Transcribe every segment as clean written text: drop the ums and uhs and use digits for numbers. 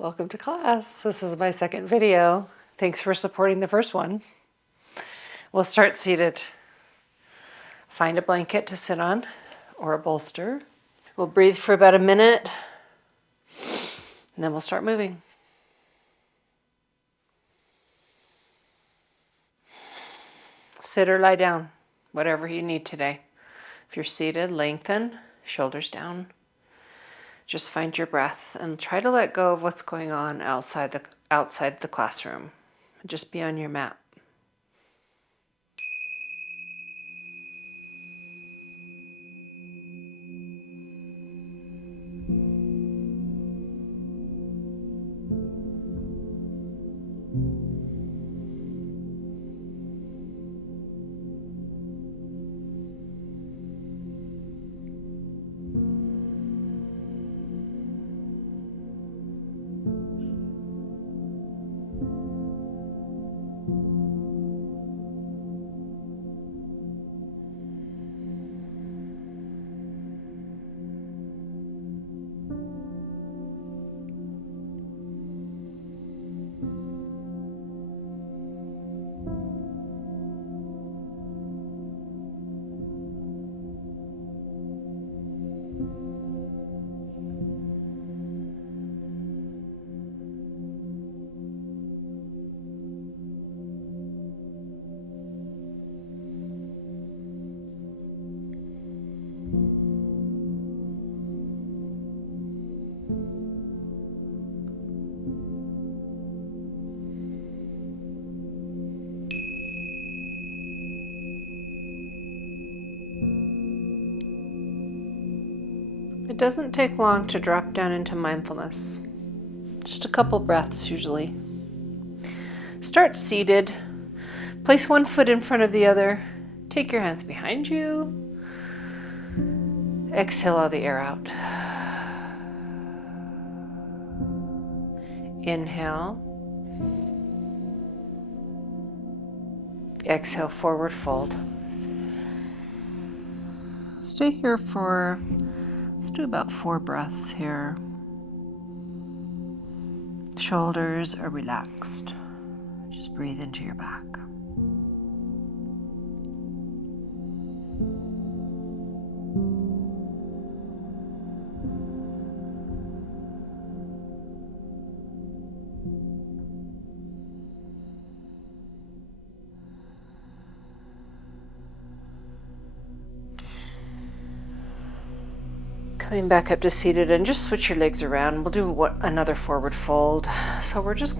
Welcome to class. This is my second video. Thanks for supporting the first one. We'll start seated. Find a blanket to sit on or a bolster. We'll breathe for about a minute and then we'll start moving. Sit or lie down, whatever you need today. If you're seated, lengthen, shoulders down. Just find your breath and try to let go of what's going on outside the classroom. Just be on your mat. It doesn't take long to drop down into mindfulness. Just a couple breaths usually. Start seated. Place one foot in front of the other. Take your hands behind you. Exhale all the air out. Inhale. Exhale, forward fold. Stay here let's do about 4 breaths here. Shoulders are relaxed. Just breathe into your back. Coming back up to seated, and just switch your legs around. We'll do another forward fold. So we're just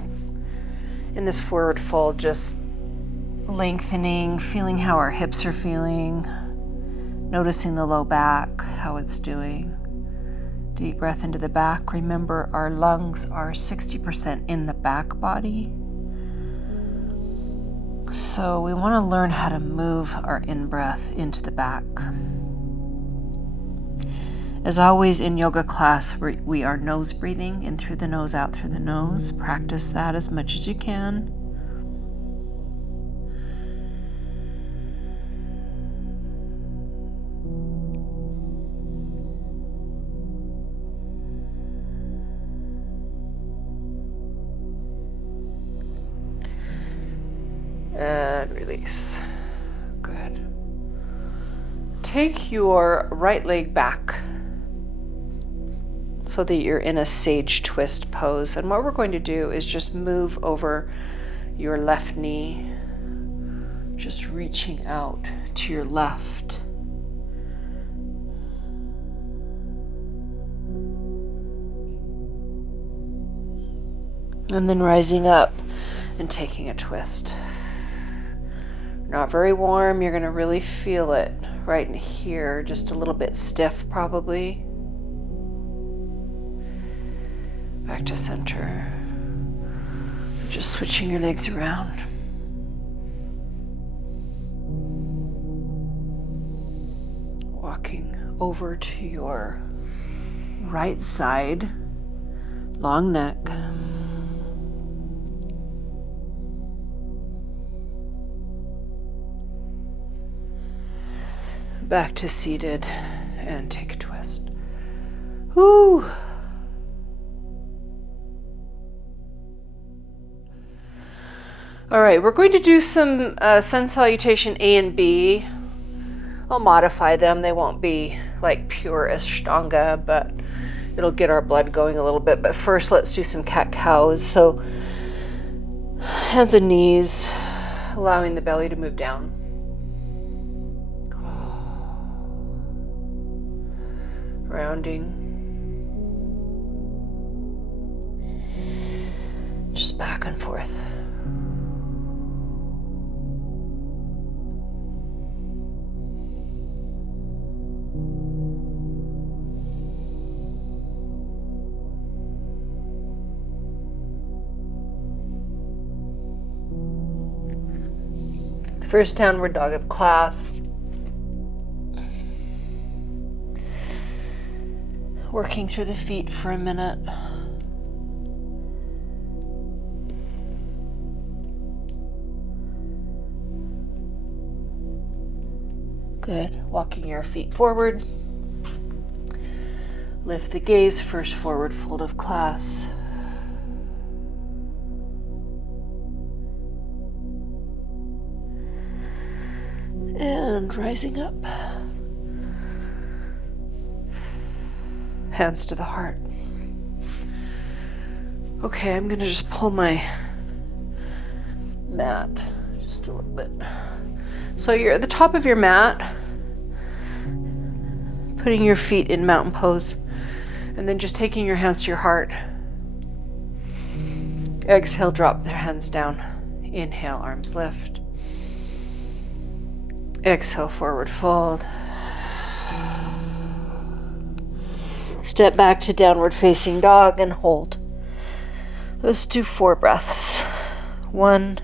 in this forward fold, just lengthening, feeling how our hips are feeling, noticing the low back, how it's doing. Deep breath into the back. Remember, our lungs are 60% in the back body. So we want to learn how to move our in-breath into the back. As always in yoga class, we are nose breathing in through the nose, out through the nose. Practice that as much as you can. And release. Good. Take your right leg back so that you're in a sage twist pose. And what we're going to do is just move over your left knee, just reaching out to your left. And then rising up and taking a twist. Not very warm, you're going to really feel it right in here, just a little bit stiff probably. Back to center. Just switching your legs around. Walking over to your right side, long neck. Back to seated and take a twist. Whoo! All right, we're going to do some sun salutation A and B. I'll modify them. They won't be like pure Ashtanga, but it'll get our blood going a little bit. But first, let's do some cat-cows. So hands and knees, allowing the belly to move down. Rounding. Just back and forth. First downward dog of class. Working through the feet for a minute. Good. Walking your feet forward. Lift the gaze, first forward fold of class. And rising up. Hands to the heart. Okay, I'm gonna just pull my mat just a little bit. So you're at the top of your mat, putting your feet in mountain pose, and then just taking your hands to your heart. Exhale, drop their hands down. Inhale, arms lift. Exhale, forward fold. Step back to downward facing dog and hold. Let's do 4 breaths. 1,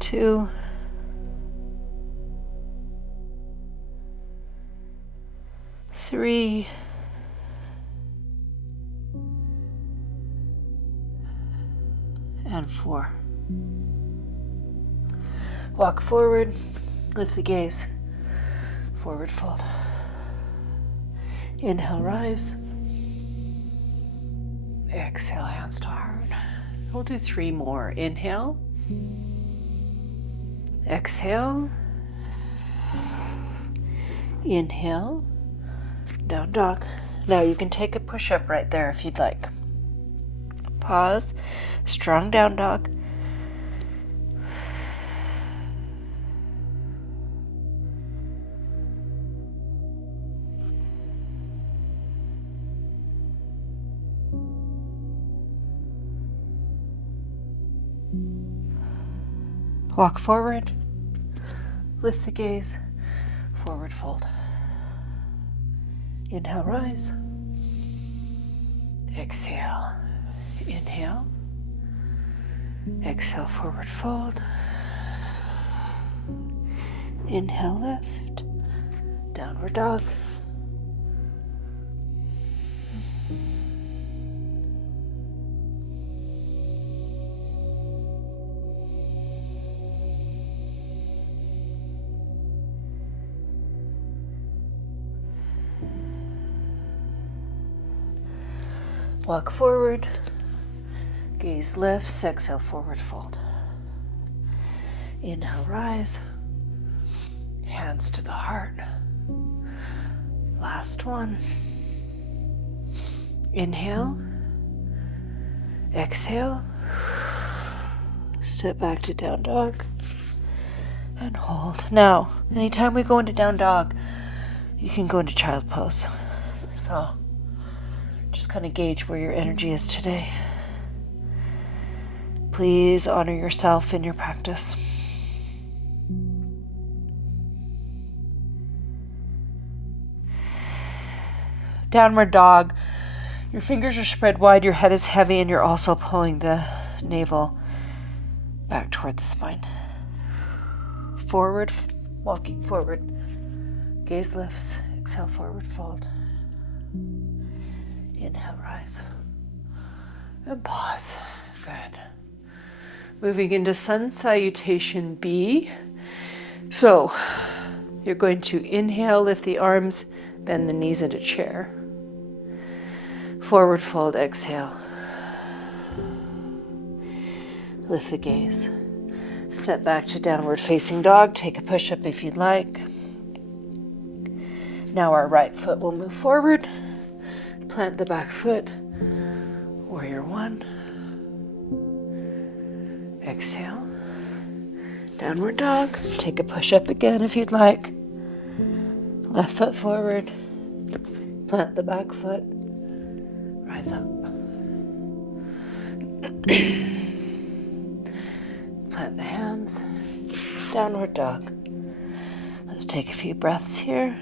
2, 3, and 4. Walk forward, lift the gaze, forward fold. Inhale, rise. Exhale, hands to heart. We'll do 3 more. Inhale. Exhale. Inhale. Down dog. Now you can take a push-up right there if you'd like. Pause. Strong down dog. Walk forward, lift the gaze, forward fold. Inhale, rise. Exhale, inhale. Exhale, forward fold. Inhale, lift. Downward dog. Walk forward, gaze lifts, exhale, forward fold. Inhale, rise, hands to the heart. Last one. Inhale, exhale, step back to down dog, and hold. Now, anytime we go into down dog, you can go into child pose. So, just kind of gauge where your energy is today. Please honor yourself in your practice. Downward dog. Your fingers are spread wide, your head is heavy, and you're also pulling the navel back toward the spine. Forward, walking forward. Gaze lifts, exhale, forward fold. Inhale, rise. And pause. Good. Moving into sun salutation B. So you're going to inhale, lift the arms, bend the knees into chair. Forward fold, exhale. Lift the gaze. Step back to downward facing dog. Take a push-up if you'd like. Now our right foot will move forward. Plant the back foot. Warrior one. Exhale. Downward dog. Take a push-up again if you'd like. Left foot forward. Plant the back foot. Rise up. Plant the hands. Downward dog. Let's take a few breaths here.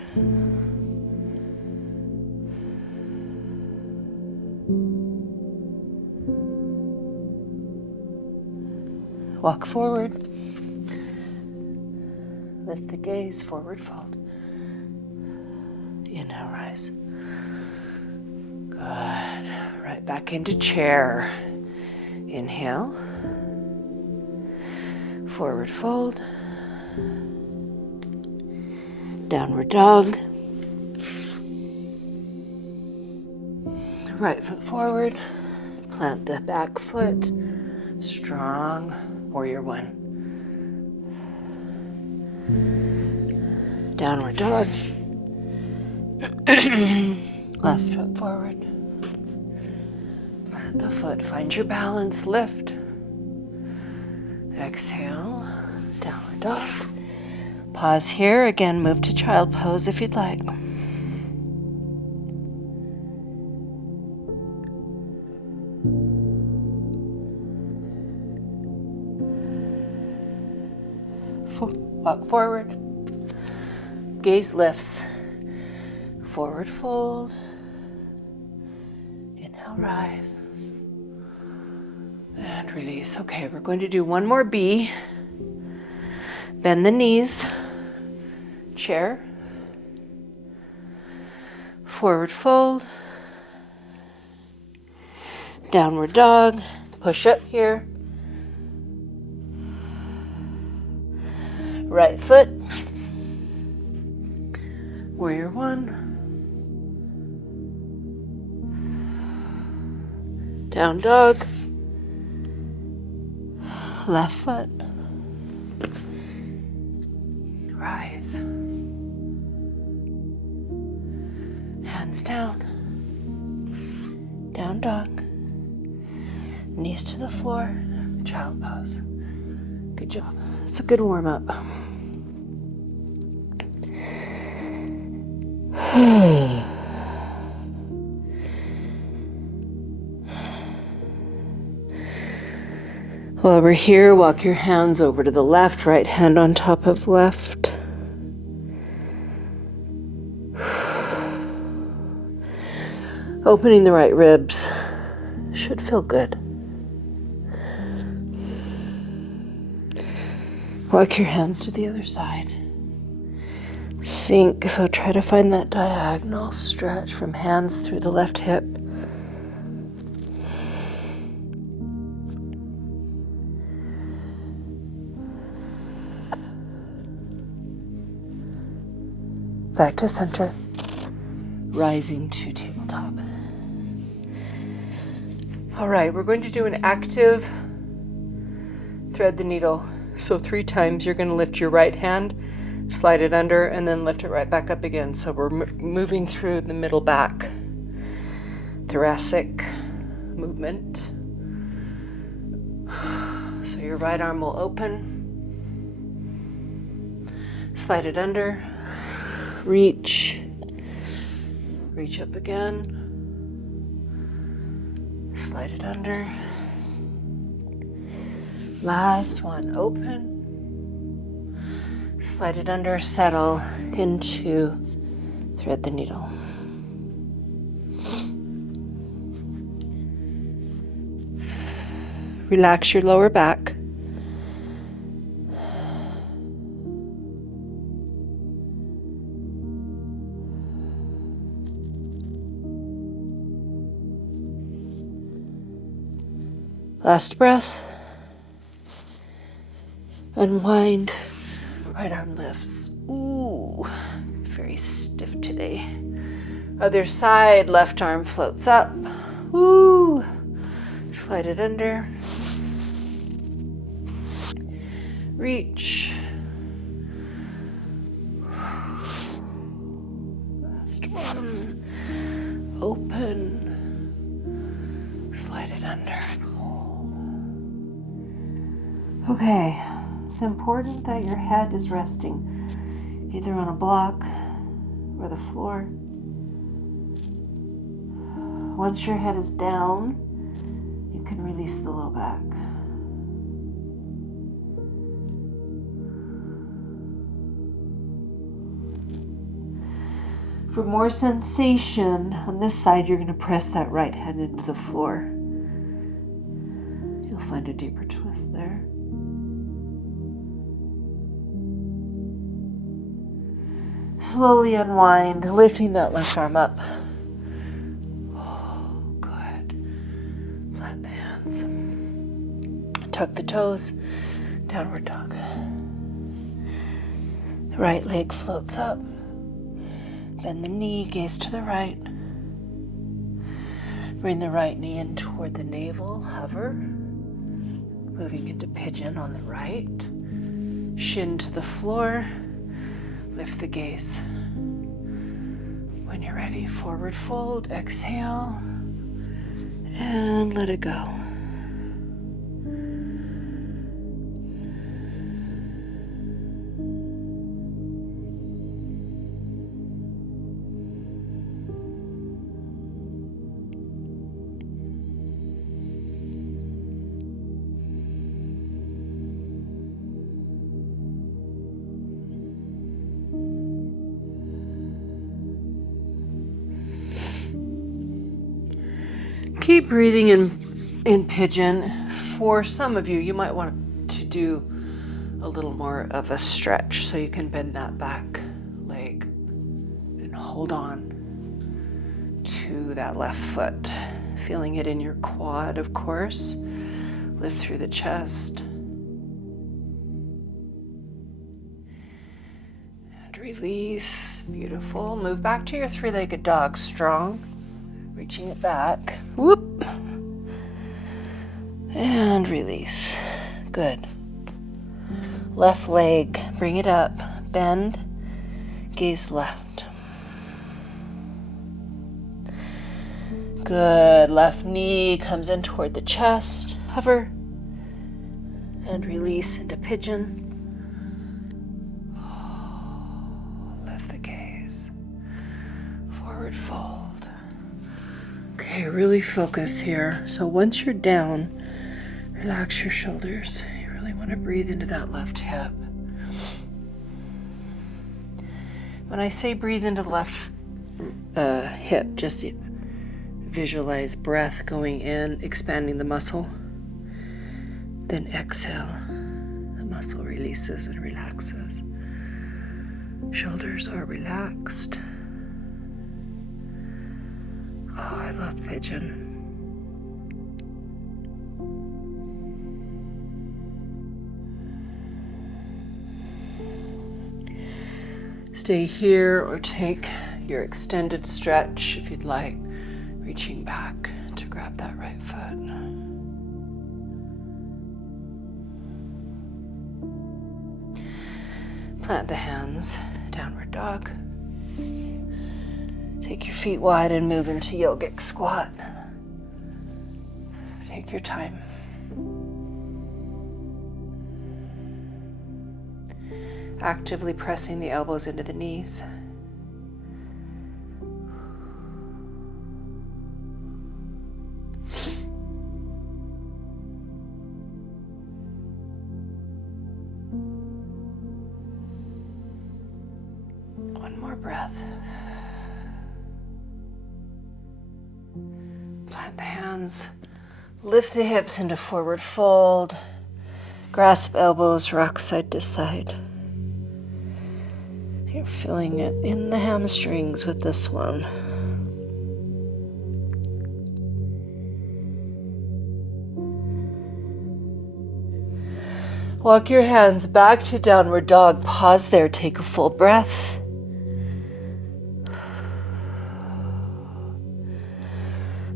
Walk forward. Lift the gaze, forward fold. Inhale, rise. Good. Right back into chair. Inhale. Forward fold. Downward dog. Right foot forward. Plant the back foot. Strong. Warrior one. Downward dog. Left foot forward. Plant the foot. Find your balance. Lift. Exhale. Downward dog. Pause here. Again, move to child pose if you'd like. Walk forward. Gaze lifts. Forward fold. Inhale, rise. And release. Okay, we're going to do one more B. Bend the knees. Chair. Forward fold. Downward dog. Push up here. Right foot. Warrior one. Down dog. Left foot. Rise. Hands down. Down dog. Knees to the floor. Child pose. Good job. It's a good warm up. While we're here, walk your hands over to the left, right hand on top of left. Opening the right ribs should feel good. Walk your hands to the other side. Sink, so try to find that diagonal stretch from hands through the left hip. Back to center. Rising to tabletop. All right, we're going to do an active thread the needle. So 3 times you're going to lift your right hand, slide it under, and then lift it right back up again. So we're moving through the middle back, thoracic movement. So your right arm will open, slide it under, reach up again, slide it under. Last one, open, slide it under, settle into thread the needle. Relax your lower back. Last breath. Unwind. Right arm lifts. Ooh, very stiff today. Other side, left arm floats up. Ooh. Slide it under. Reach. Last one. Open. Slide it under and hold. Okay, it's important that your head is resting either on a block or the floor. Once your head is down, you can release the low back. For more sensation, on this side, you're going to press that right hand into the floor. You'll find a deeper twist there. Slowly unwind, lifting that left arm up. Oh, good. Plant the hands. Tuck the toes. Downward dog. The right leg floats up. Bend the knee, gaze to the right. Bring the right knee in toward the navel, hover. Moving into pigeon on the right. Shin to the floor. Lift the gaze. When you're ready, forward fold, exhale, and let it go. Keep breathing in pigeon. For some of you, you might want to do a little more of a stretch so you can bend that back leg and hold on to that left foot. Feeling it in your quad, of course. Lift through the chest. And release. Beautiful. Move back to your three-legged dog. Strong. Reaching it back. Whoop. And release. Good. Left leg, bring it up. Bend. Gaze left. Good. Left knee comes in toward the chest. Hover. And release into pigeon. Lift the gaze. Forward fold. Okay, really focus here. So once you're down, relax your shoulders. You really want to breathe into that left hip. When I say breathe into the left hip, just visualize breath going in, expanding the muscle. Then exhale. The muscle releases and relaxes. Shoulders are relaxed. Oh, I love pigeon. Stay here or take your extended stretch if you'd like, reaching back to grab that right foot. Plant the hands, downward dog. Take your feet wide and move into yogic squat. Take your time. Actively pressing the elbows into the knees. One more breath. Plant the hands, lift the hips into forward fold, grasp elbows, rock side to side. You're feeling it in the hamstrings with this one. Walk your hands back to downward dog. Pause there, take a full breath.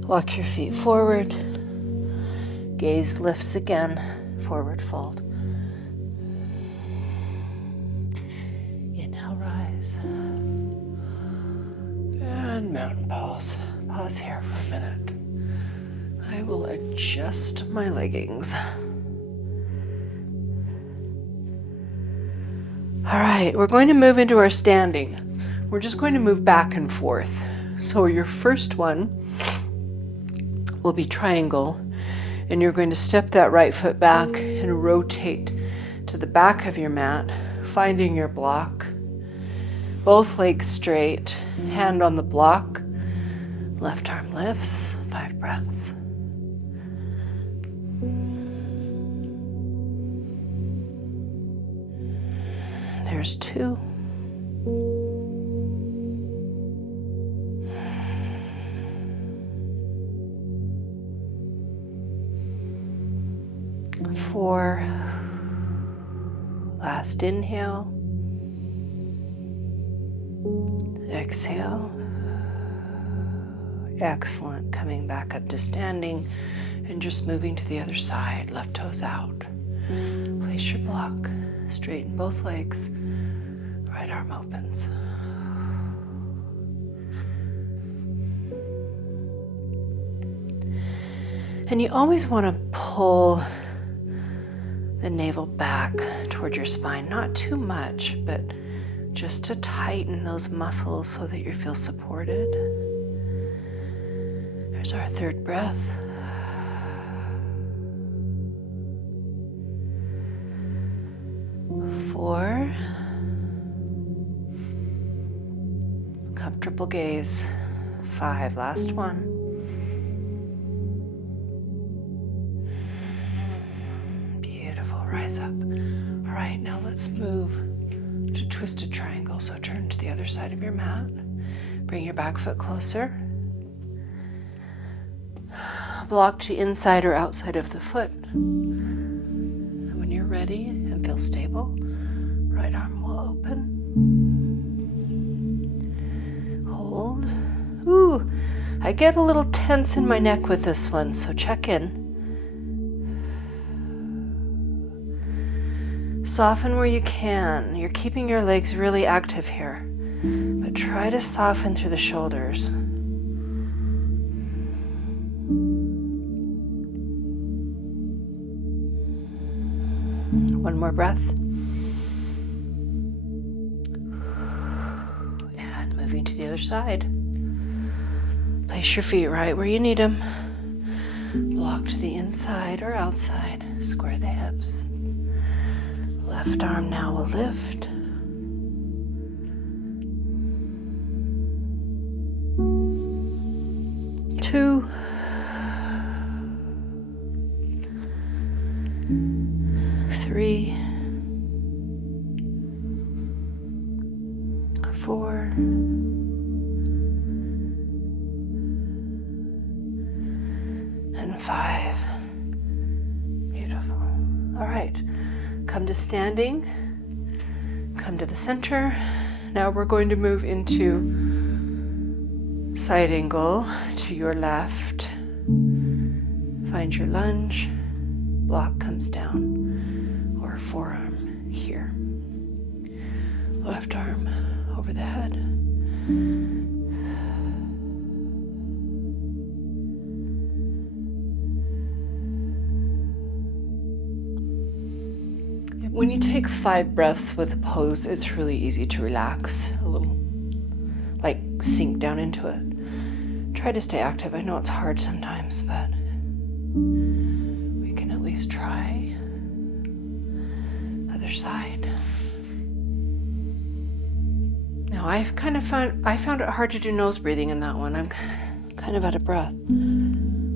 Walk your feet forward. Gaze lifts again, forward fold. Nice. And mountain pose. Pause here for a minute. I will adjust my leggings. All right, we're going to move into our standing. We're just going to move back and forth. So your first one will be triangle, and you're going to step that right foot back and rotate to the back of your mat, finding your block. Both legs straight, hand on the block. Left arm lifts, 5 breaths. There's 2. 4. Last inhale. Exhale. Excellent. Coming back up to standing and just moving to the other side. Left toes out. Place your block. Straighten both legs. Right arm opens. And you always want to pull the navel back toward your spine. Not too much, but just to tighten those muscles so that you feel supported. There's our 3rd breath. Four. Comfortable gaze. 5. Last one. Beautiful. Rise up. All right, now let's move to twisted triangle. So turn to the other side of your mat. Bring your back foot closer. Block to inside or outside of the foot. And when you're ready and feel stable, right arm will open. Hold. Ooh, I get a little tense in my neck with this one, so check in. Soften where you can. You're keeping your legs really active here, but try to soften through the shoulders. One more breath. And moving to the other side. Place your feet right where you need them. Block to the inside or outside. Square the hips. Left arm now will lift. Two. 3. 4. And 5. Beautiful. All right. Come to standing. Come to the center. Now we're going to move into side angle to your left. Find your lunge. Block comes down. Or forearm here. Left arm over the head. When you take 5 breaths with a pose, it's really easy to relax a little, like sink down into it. Try to stay active. I know it's hard sometimes, but we can at least try. Other side. Now I found it hard to do nose breathing in that one. I'm kind of out of breath.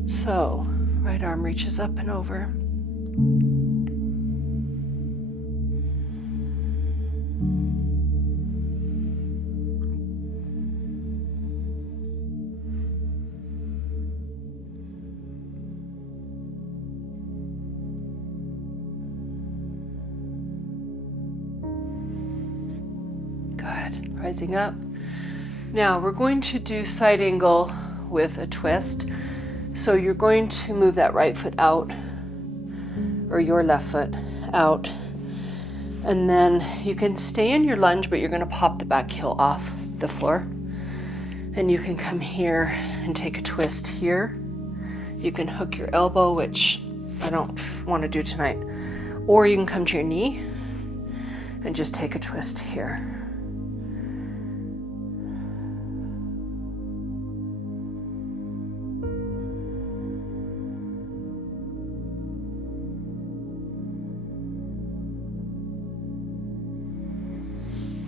So, right arm reaches up and over. Good. Rising up. Now we're going to do side angle with a twist. So you're going to move that right foot out, or your left foot out, And then you can stay in your lunge, but you're gonna pop the back heel off the floor. And you can come here and take a twist here. You can hook your elbow, which I don't want to do tonight. Or you can come to your knee and just take a twist here.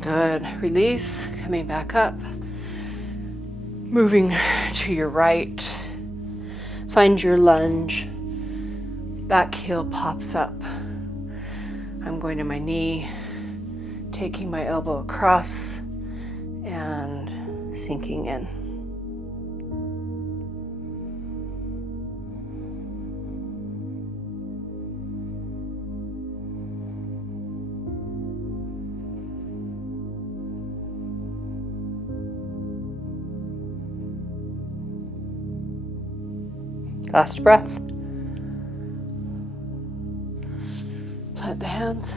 Good. Release, coming back up. Moving to your right. Find your lunge. Back heel pops up. I'm going to my knee, taking my elbow across and sinking in. Last breath. Plant the hands.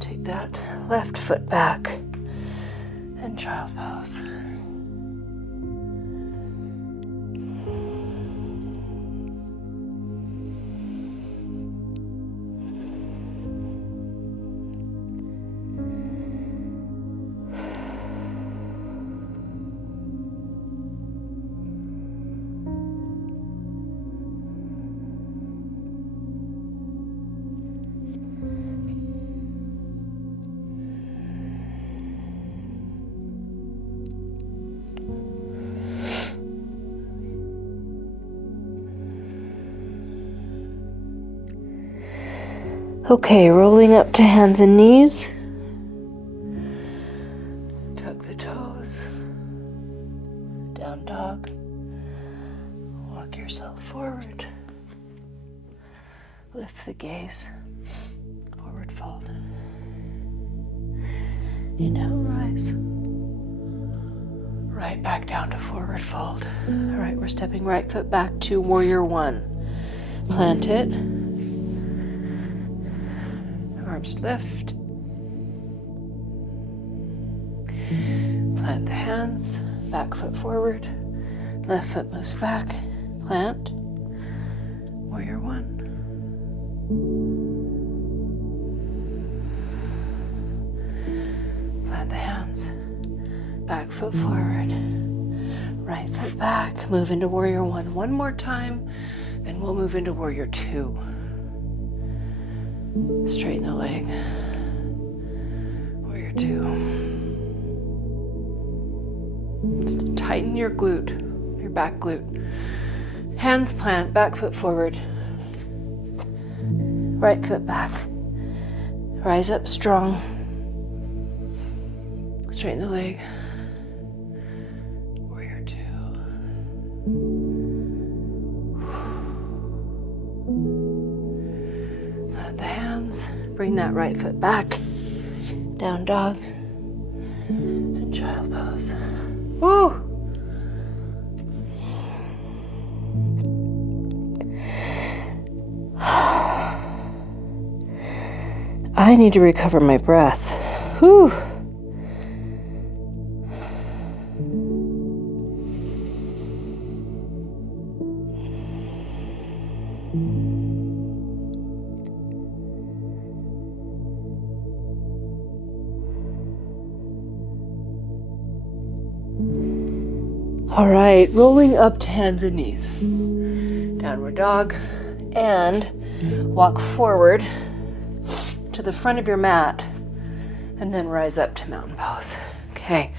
Take that left foot back and child pose. Okay, rolling up to hands and knees. Tuck the toes. Down dog. Walk yourself forward. Lift the gaze. Forward fold. Inhale, rise. Right back down to forward fold. All right, we're stepping right foot back to warrior one. Plant it. Arms lift. Plant the hands. Back foot forward. Left foot moves back. Plant. Warrior one. Plant the hands. Back foot forward. Right foot back. Move into warrior one. One more time. Then we'll move into warrior two. Straighten the leg. Warrior two. Tighten your glute, your back glute. Hands plant, back foot forward. Right foot back. Rise up strong. Straighten the leg. Warrior two. The hands, bring that right foot back, down dog, and child pose. Woo! I need to recover my breath. Whew. All right, rolling up to hands and knees. Downward dog, and walk forward to the front of your mat, and then rise up to mountain pose. Okay,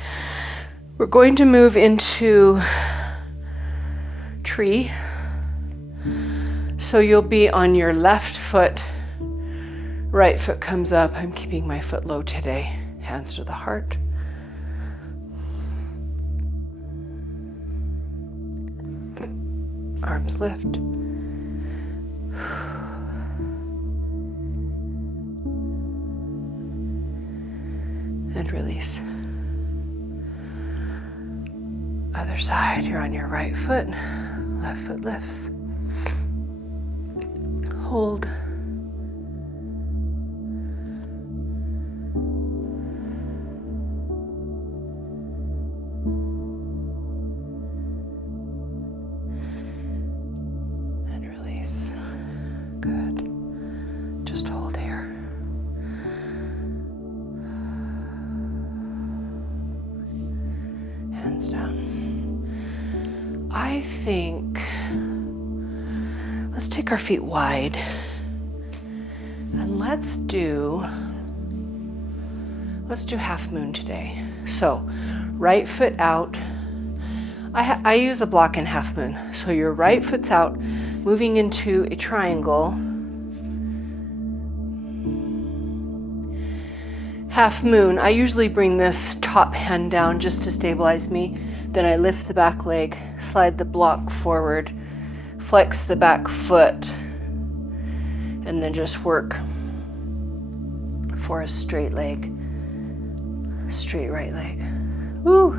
we're going to move into tree. So you'll be on your left foot, right foot comes up. I'm keeping my foot low today. Hands to the heart. Arms lift. And release. Other side, you're on your right foot. Left foot lifts. Hold. Good. Just hold here. Hands down. I think let's take our feet wide and let's do half moon today. So right foot out. I use a block in half moon. So your right foot's out, moving into a triangle. Half moon, I usually bring this top hand down just to stabilize me. Then I lift the back leg, slide the block forward, flex the back foot, and then just work for a straight leg, straight right leg. Woo!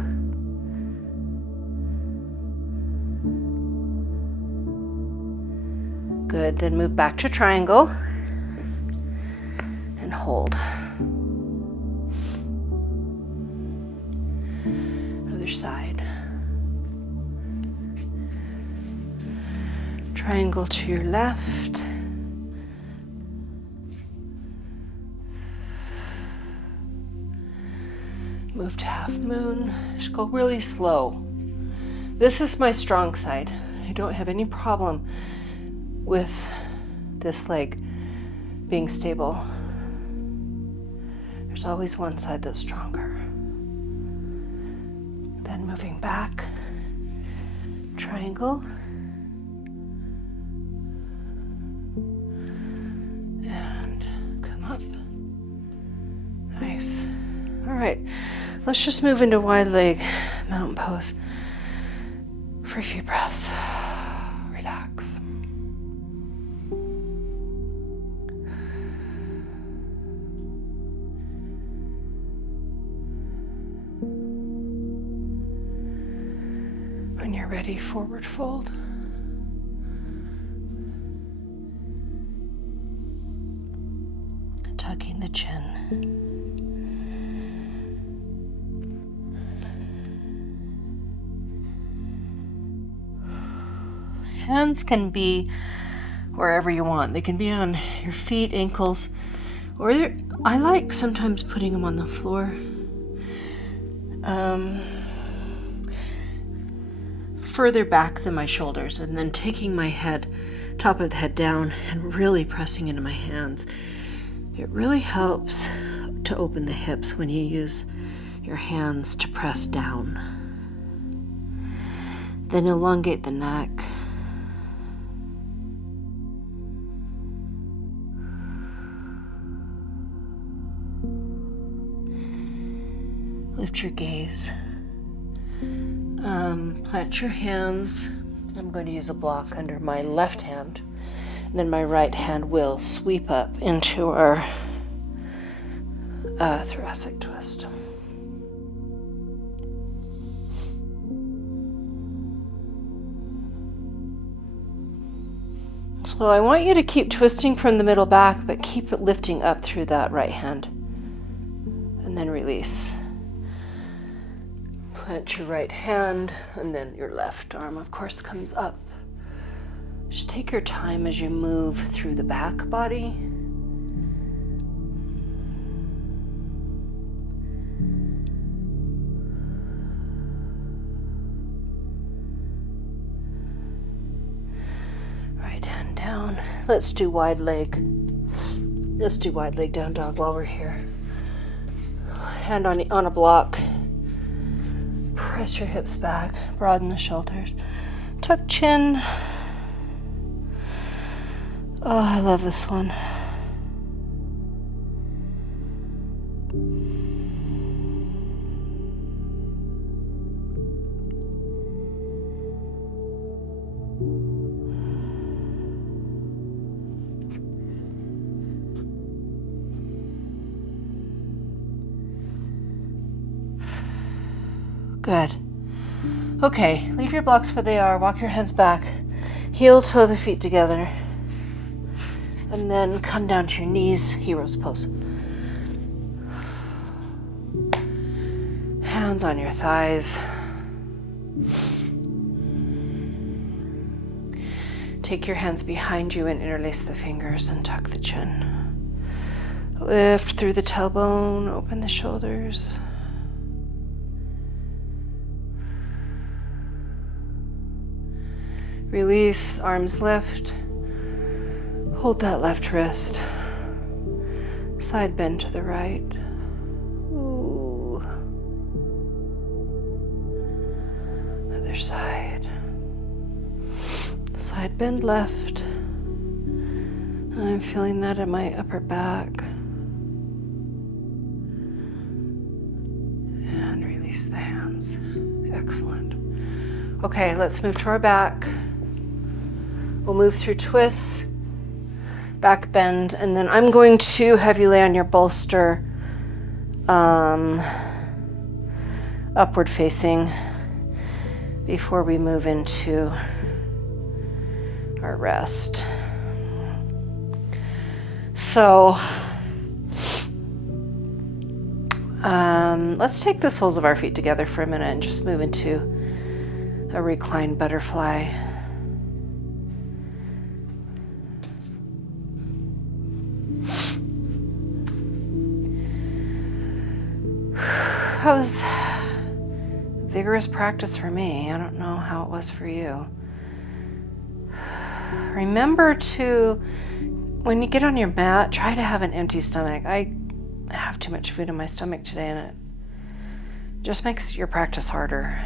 Good, then move back to triangle and hold. Other side. Triangle to your left. Move to half moon. Just go really slow. This is my strong side. I don't have any problem with this leg being stable. There's always one side that's stronger. Then moving back, triangle, and come up. Nice. All right, let's just move into wide leg mountain pose for a few breaths. Relax. When you're ready, forward fold. Tucking the chin. Hands can be wherever you want. They can be on your feet, ankles, or I like sometimes putting them on the floor. Further back than my shoulders, and then taking my head, top of the head down, and really pressing into my hands. It really helps to open the hips when you use your hands to press down. Then elongate the neck. Lift your gaze. Plant your hands. I'm going to use a block under my left hand. And then my right hand will sweep up into our thoracic twist. So I want you to keep twisting from the middle back, but keep it lifting up through that right hand. And then release. Plant your right hand, and then your left arm, of course, comes up. Just take your time as you move through the back body. Right hand down. Let's do wide leg. Let's do wide leg down dog while we're here. Hand on a block. Press your hips back, broaden the shoulders, tuck chin. Oh, I love this one. Good. Okay, leave your blocks where they are. Walk your hands back. Heel, toe the feet together. And then come down to your knees, hero's pose. Hands on your thighs. Take your hands behind you and interlace the fingers and tuck the chin. Lift through the tailbone, open the shoulders. Release, arms lift. Hold that left wrist. Side bend to the right. Ooh. Other side. Side bend left. I'm feeling that in my upper back. And release the hands. Excellent. Okay, let's move to our back. We'll move through twists, back bend, and then I'm going to have you lay on your bolster upward facing before we move into our rest. So let's take the soles of our feet together for a minute and just move into a reclined butterfly. That was vigorous practice for me. I don't know how it was for you. Remember to, when you get on your mat, try to have an empty stomach. I have too much food in my stomach today, and it just makes your practice harder.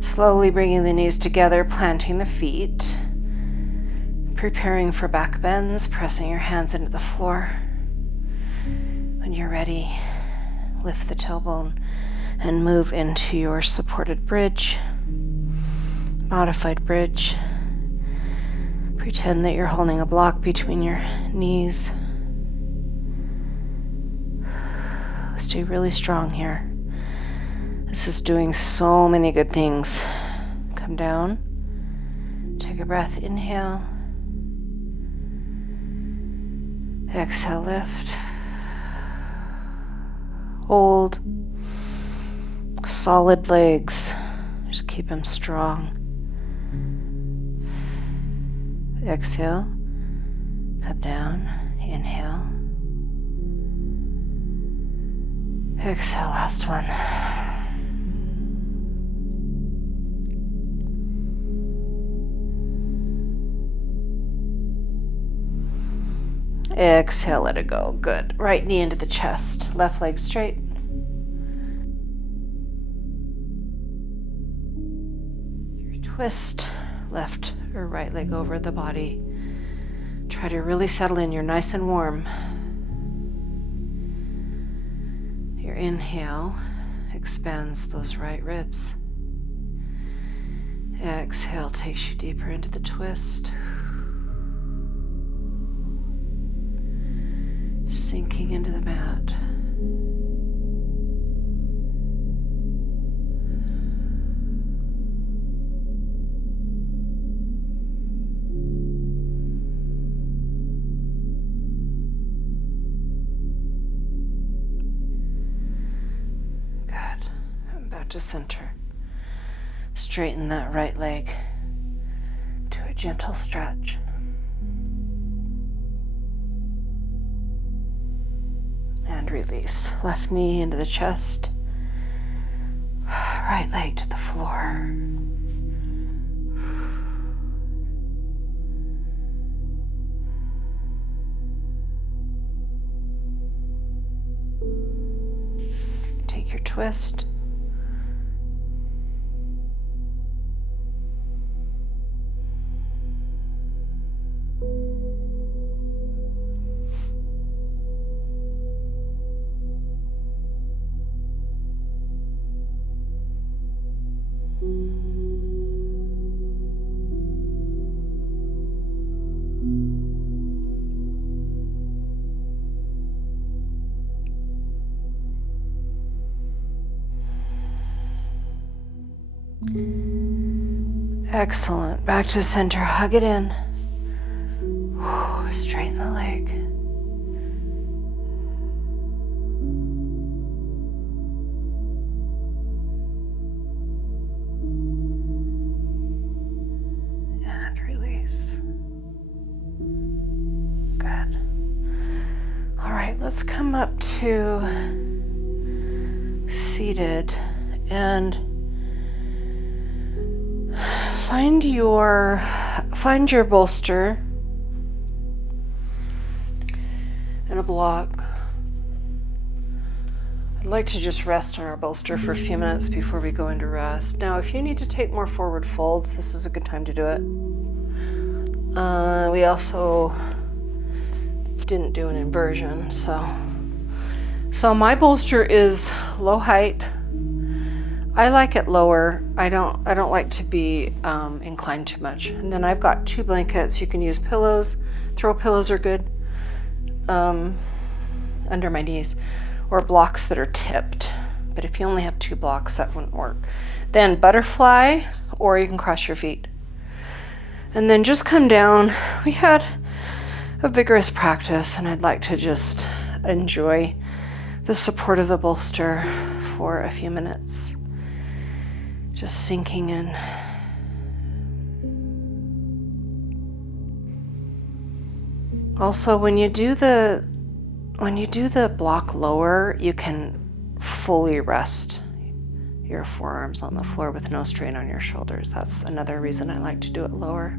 Slowly bringing the knees together, planting the feet. Preparing for back bends, pressing your hands into the floor. When you're ready, lift the tailbone and move into your supported bridge, modified bridge. Pretend that you're holding a block between your knees. Stay really strong here. This is doing so many good things. Come down, take a breath, inhale. Exhale, lift. Hold. Solid legs. Just keep them strong. Exhale. Come down. Inhale. Exhale, last one. Exhale, let it go. Good. Right knee into the chest. Left leg straight. Your twist. Left or right leg over the body. Try to really settle in. You're nice and warm. Your inhale expands those right ribs. Exhale takes you deeper into the twist. Sinking into the mat. Good. I'm about to center. Straighten that right leg to a gentle stretch. And release. Left knee into the chest. Right leg to the floor. Take your twist. Excellent. Back to center. Hug it in. Straighten the leg. let's come up to seated and find your bolster and a block. I'd like to just rest on our bolster for a few minutes before we go into rest. Now, if you need to take more forward folds, this is a good time to do it. We also didn't do an inversion, so my bolster is low height. I like it lower. I don't like to be inclined too much. And then I've got 2 blankets. You can use pillows. Throw pillows are good under my knees, or blocks that are tipped. But if you only have 2 blocks, that wouldn't work. Then butterfly, or you can cross your feet. And then just come down. We had a vigorous practice, and I'd like to just enjoy the support of the bolster for a few minutes. Just sinking in. Also, when you do the block lower, you can fully rest your forearms on the floor with no strain on your shoulders. That's another reason I like to do it lower.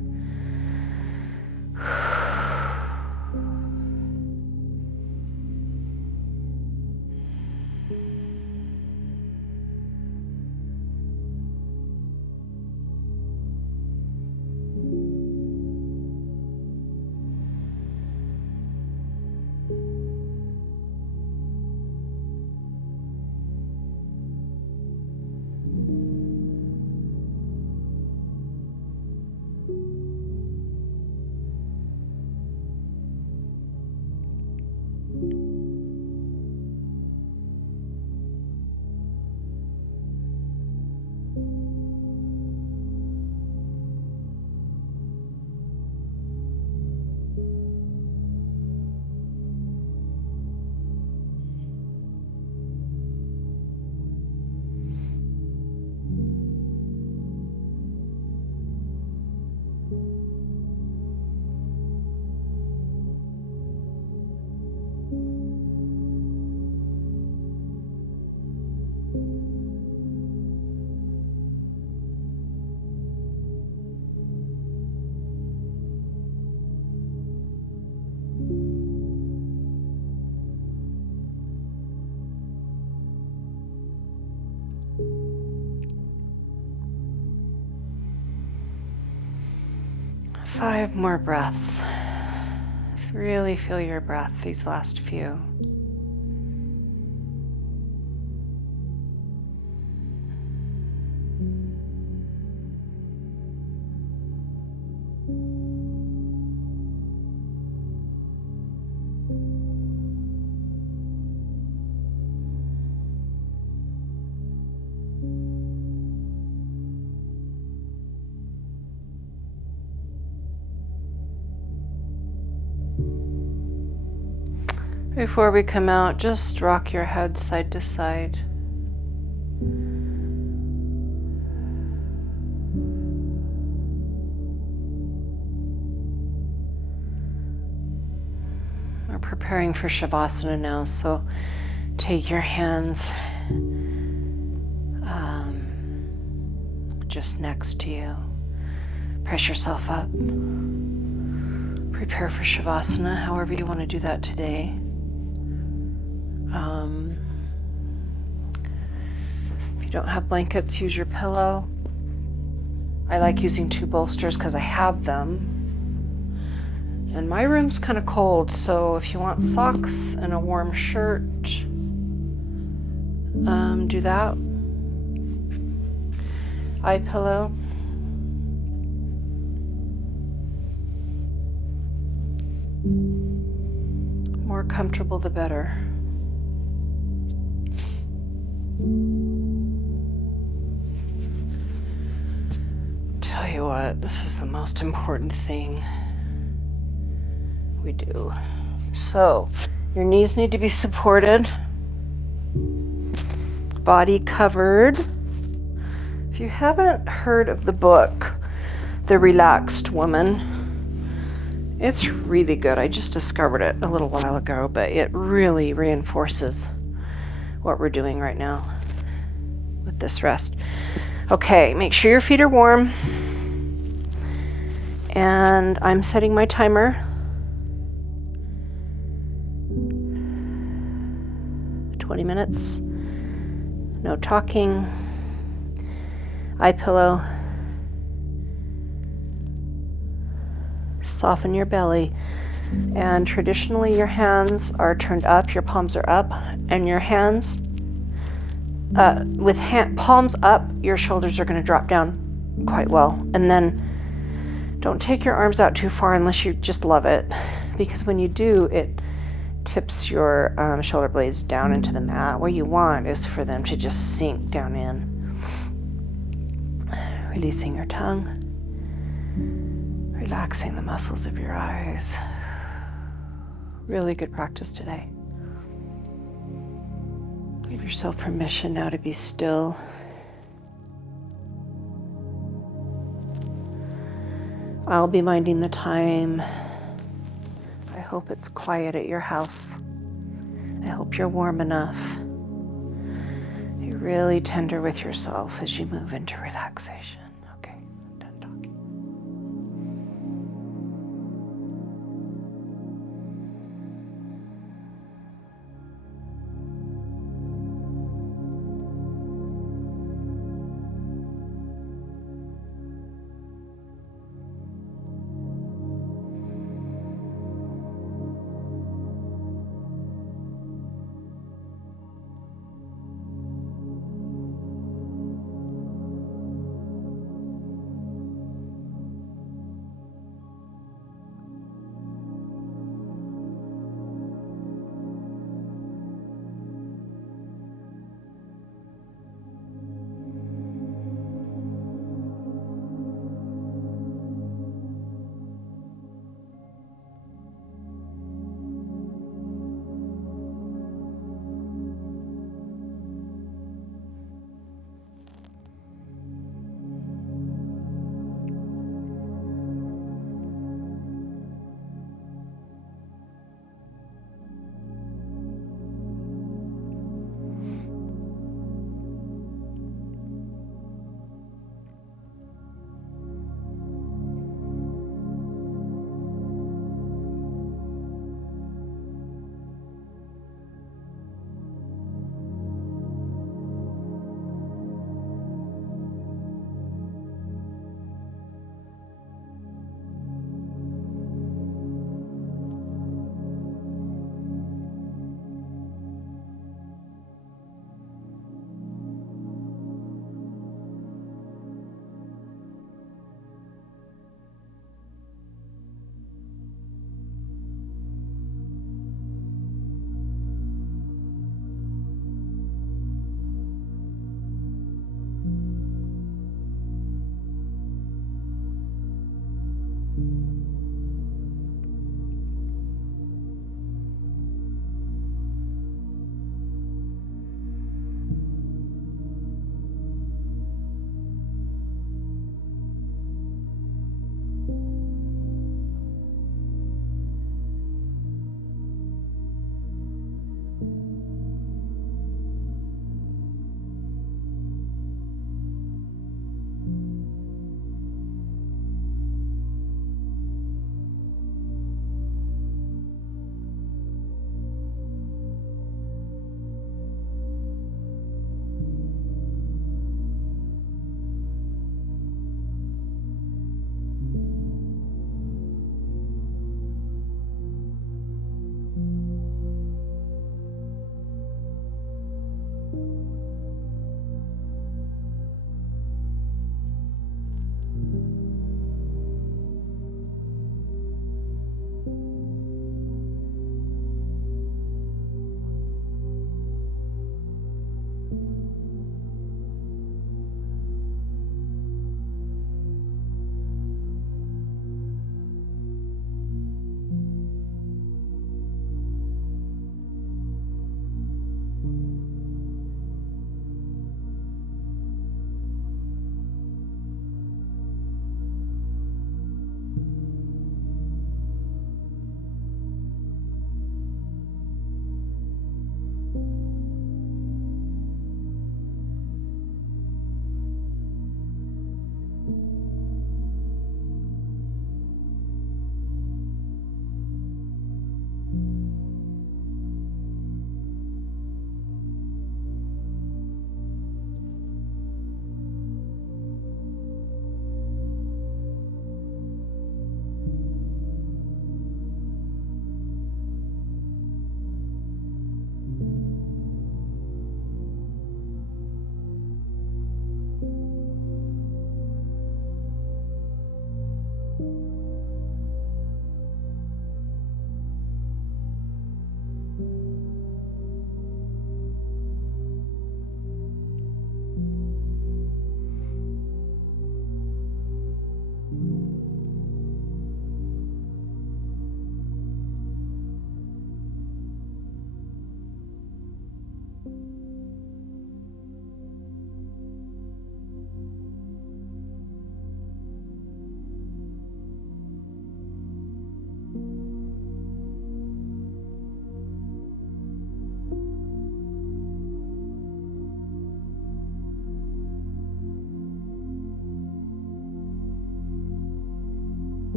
Five more breaths. Really feel your breath these last few. Before we come out, just rock your head side to side. We're preparing for Shavasana now, so take your hands just next to you. Press yourself up. Prepare for Shavasana, however you want to do that today. If you don't have blankets, use your pillow. I like using 2 bolsters because I have them. And my room's kind of cold, so if you want socks and a warm shirt, do that. Eye pillow. More comfortable, the better. Tell you what, this is the most important thing we do. So, your knees need to be supported, body covered. If you haven't heard of the book, The Relaxed Woman, It's really good. I just discovered it a little while ago, but it really reinforces what we're doing right now with this rest. Okay, make sure your feet are warm. And I'm setting my timer. 20 minutes. No talking. Eye pillow. Soften your belly. And traditionally your hands are turned up, your palms are up, and your hands, with palms up, your shoulders are going to drop down quite well. And then don't take your arms out too far unless you just love it, because when you do, it tips your shoulder blades down into the mat. What you want is for them to just sink down in. Releasing your tongue. Relaxing the muscles of your eyes. Really good practice today. Give yourself permission now to be still. I'll be minding the time. I hope it's quiet at your house. I hope you're warm enough. You're really tender with yourself as you move into relaxation. Okay, I'm done talking.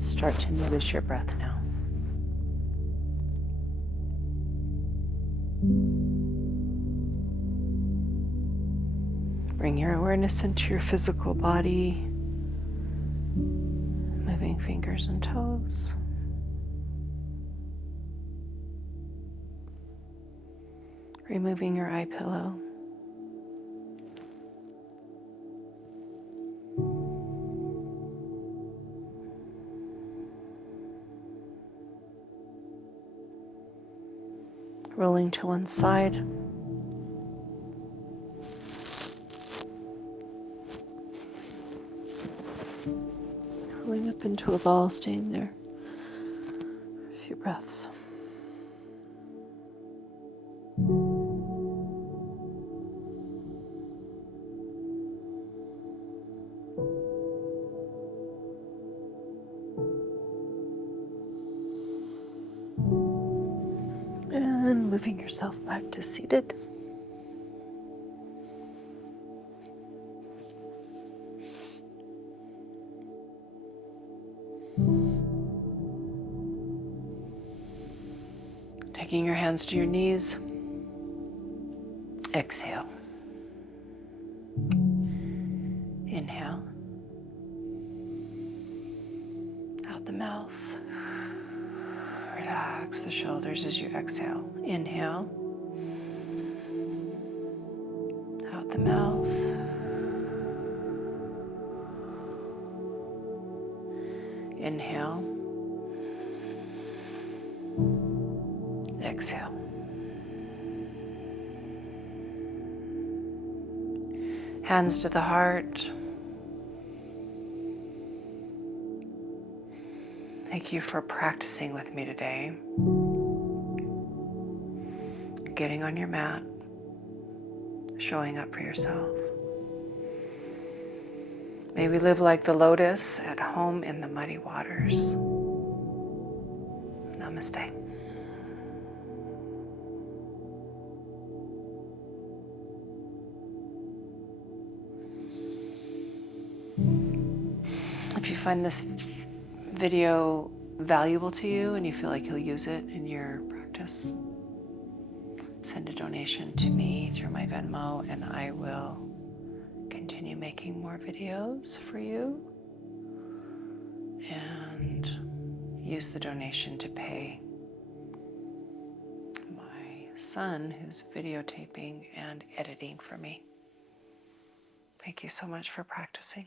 Start to notice your breath now. Bring your awareness into your physical body, moving fingers and toes. Removing your eye pillow. Rolling to one side. Rolling up into a ball, staying there for a few breaths. And moving yourself back to seated. Taking your hands to your knees. Exhale. Inhale. Out the mouth. Relax the shoulders as you exhale. Inhale. Out the mouth. Inhale. Exhale. Hands to the heart. Thank you for practicing with me today. Getting on your mat, showing up for yourself. May we live like the lotus at home in the muddy waters. Namaste. If you find this video valuable to you and you feel like you'll use it in your practice, send a donation to me through my Venmo and I will continue making more videos for you and use the donation to pay my son who's videotaping and editing for me. Thank you so much for practicing.